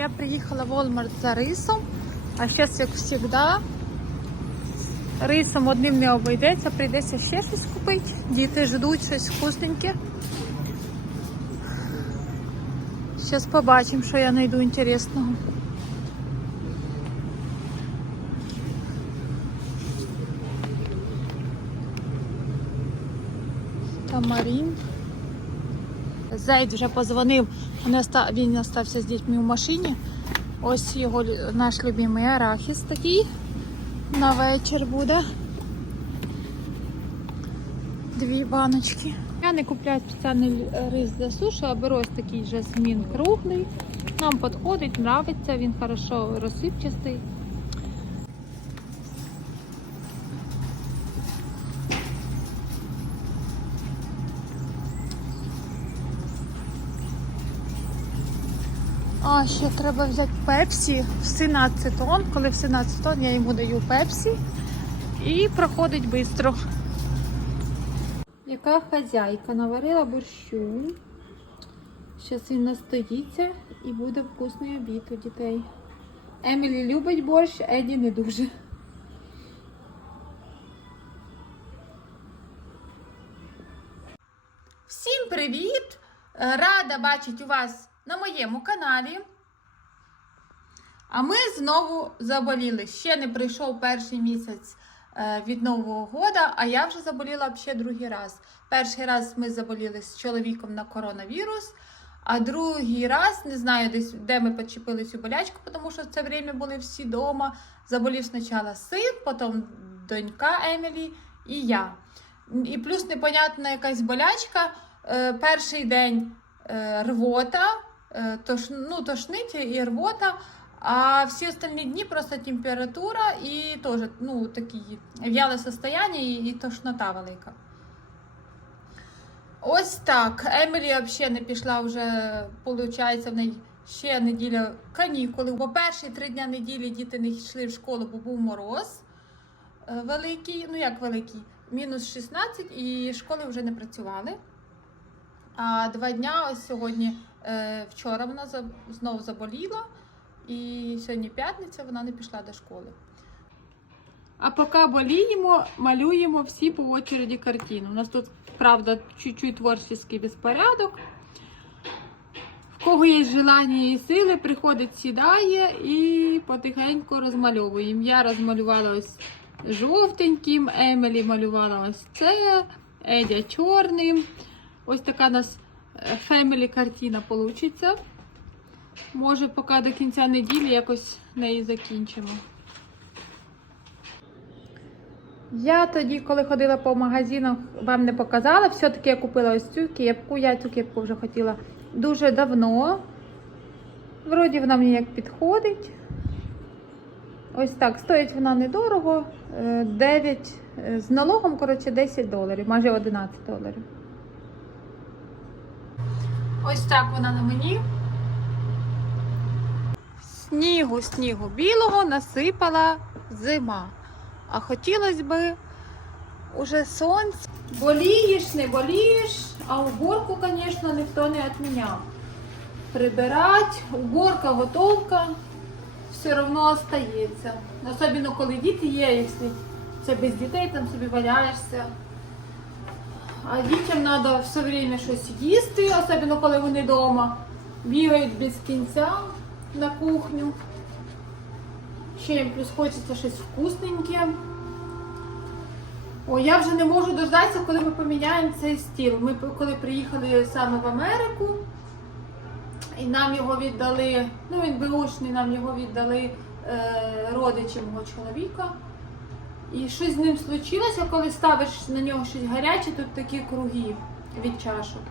Я приїхала в Walmart за рисом, а зараз, як завжди, рисом одним не обійдеться, прийдеться ще щось купити. Діти ждуть щось вкусненьке. Зараз побачимо, що я знайду інтересного. Тамарин. Зайд вже позвонив, він остався з дітьми в машині. Ось його наш любимий арахіс такий. На вечір буде. Дві баночки. Я не купляю спеціальний рис для суші, а беру ось такий жасмін круглий. Нам підходить, подобається, він хорошо розсипчастий. А, ще треба взяти пепсі в сина ацетон. Коли в сина ацетон, я йому даю пепсі. І проходить швидко. Яка хазяйка наварила борщу. Зараз він настоїться і буде вкусний обід у дітей. Емілі любить борщ, Еді не дуже. Всім привіт! Е, Рада бачити у вас на моєму каналі. А ми знову заболіли. Ще не прийшов перший місяць е, від Нового года, а я вже заболіла ще другий раз. Перший раз ми заболіли з чоловіком на коронавірус, а другий раз, не знаю, десь де ми почепили цю болячку, тому що в це время були всі вдома. Заболів спочатку син, потім донька Емілі і я. І плюс непонятна якась болячка. Е, Перший день е, рвота, тош, ну, тошнить і рвота. А всі остальні дні просто температура і теж ну, такі в'яле состояння і, і тошнота велика. Ось так. Емілі взагалі не пішла вже, виходить, в неї ще неділя канікули. Бо перші три дні неділі діти не йшли в школу, бо був мороз е, великий, ну як великий, мінус 16, і школи вже не працювали. А два дня, ось сьогодні, е, вчора вона знову заболіла, і сьогодні п'ятниця вона не пішла до школи. А поки боліємо, малюємо всі по очереді картину. У нас тут, правда, чуть-чуть творчий безпорядок. В кого є желання і сили, приходить, сідає і потихеньку розмальовуємо. Я розмалювала ось жовтеньким, Емілі малювала ось це, Едя чорним. Ось така у нас фемілі картина вийде. Може, поки до кінця неділі якось неї закінчимо. Я тоді, коли ходила по магазинах, вам не показала. Все-таки я купила ось цю кепку. Я цю кепку вже хотіла дуже давно. Вроді вона мені як підходить. Ось так, стоїть вона недорого. е, 9 е, з налогом, коротше, 10 доларів, майже 11 доларів. Ось так вона на мені. Снігу, снігу білого насипала зима. А хотілося б уже сонце. Болієш, не болієш, а уборку, звісно, ніхто не відміняв. Прибирати, уборка, готовка все одно остається. Особливо коли діти є, якщо це без дітей, там собі валяєшся. А дітям треба все время щось їсти, особливо коли вони вдома. Бігають без кінця на кухню. Ще їм плюс хочеться щось вкусненьке. О, я вже не можу дождатися, коли ми поміняємо цей стіл. Ми коли приїхали саме в Америку, і нам його віддали, ну він беушний, нам його віддали е, родичі мого чоловіка. І щось з ним случилося, коли ставиш на нього щось гаряче, тут такі круги від чашок.